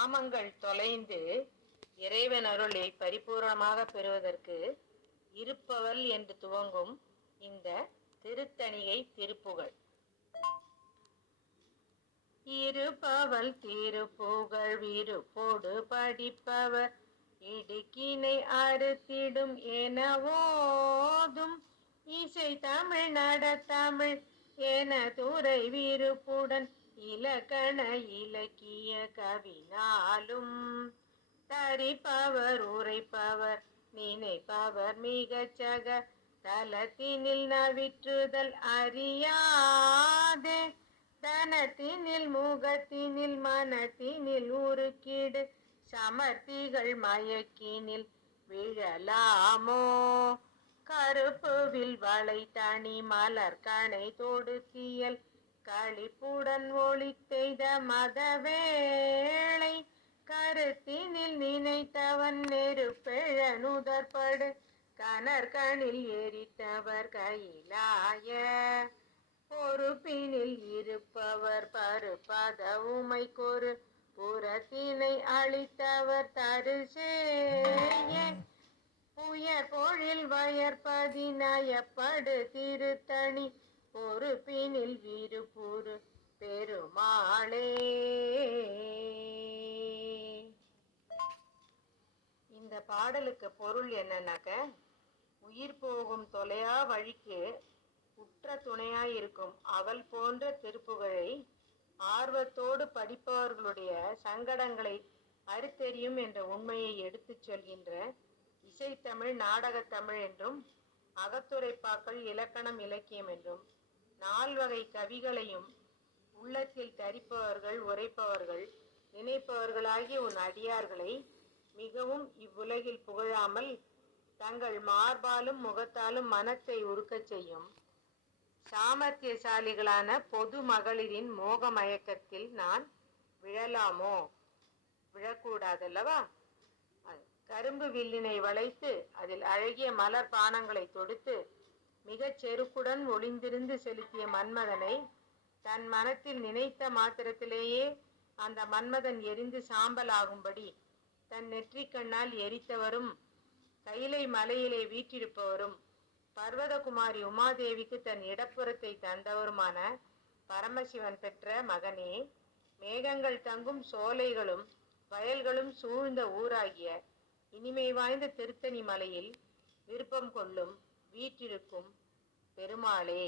காமங்கள் தொலைந்து இறைவன் அருளை பரிபூர்ணமாக பெறுவதற்கு இருப்பவள் என்று துவங்கும் இந்த திருத்தணிகை திருப்புகழ் இருப்பவள் திருப்புகழ் விருப்போடு படிப்பவர் இடுக்கினை அறுத்திடும் எனவோதும் இசை தமிழ் நடத்தமிழ் என துறை விருப்புடன் இலக்கண இலக்கிய கவினாலும் தரிப்பவர் உரைப்பவர் நினைப்பவர் மிகச்சக தலத்தினில் நவிற்றுதல் அறியாதே. தனத்தினில் முகத்தினில் மனத்தினில் உருக்கிடு. சமர்த்திகள் மயக்கினில் விழலாமோ? கருப்புவில் வளை தனி மலர் கணை தொடுத்தியல் களிப்புடன் ஒளி செய்த மதவேளை கருத்தினில் நினைத்தவன் நெருப்பெழ நுதற்படு கனற்கணில் எரித்தவர் கையிலாய பொறுப்பினில் இருப்பவர் பருப்பத உமை கொரு புறத்தினை அளித்தவர் தருசேய. உயர் பொழில் வயற்பதி நயப்படு திருத்தணி பொறுப்பினில் விருப்புரு பெருமாளே. இந்த பாடலுக்கு பொருள் என்னன்னாக்க உயிர் போகும் தொலையா வழிக்கு உற்ற துணையாயிருக்கும் அவள் போன்ற திருப்புகழை ஆர்வத்தோடு படிப்பவர்களுடைய சங்கடங்களை அறுத்தெறியும் என்ற உண்மையை எடுத்துச் சொல்கின்ற இசைத்தமிழ் நாடகத்தமிழ் என்றும் அகத்துரைப்பாக்கள் இலக்கணம் இலக்கியம் என்றும் நால்வகை கவிகளையும் உள்ளத்தில் தரிப்பவர்கள் உரைப்பவர்கள் நினைப்பவர்களாகிய உன் அடியார்களை மிகவும் இவ்வுலகில் புகழாமல் தங்கள் மார்பாலும் முகத்தாலும் மனத்தை உருக்கச் செய்யும். சாமர்த்தியசாலிகளான பொது மகளிரின் மோக மயக்கத்தில் நான் விழலாமோ? விழக்கூடாதல்லவா? அது கரும்பு வில்லினை வளைத்து அதில் அழகிய மலர் பானங்களை தொடுத்து மிகச் செருக்குடன் ஒளிந்திருந்து செலுத்திய மன்மதனை தன் மனத்தில் நினைத்த மாத்திரத்திலேயே அந்த மன்மதன் எரிந்து சாம்பலாகும்படி தன் நெற்றிக்கண்ணால் எரித்தவரும் கைலை மலையிலே வீற்றிருப்பவரும் பர்வதகுமாரி உமாதேவிக்கு தன் இடப்புறத்தை தந்தவருமான பரமசிவன் பெற்ற மகனே மேகங்கள் தங்கும் சோலைகளும் வயல்களும் சூழ்ந்த ஊராகிய இனிமை வாய்ந்த திருத்தணி மலையில் விருப்பம் கொள்ளும் வீற்றிருக்கும் பெருமாளே.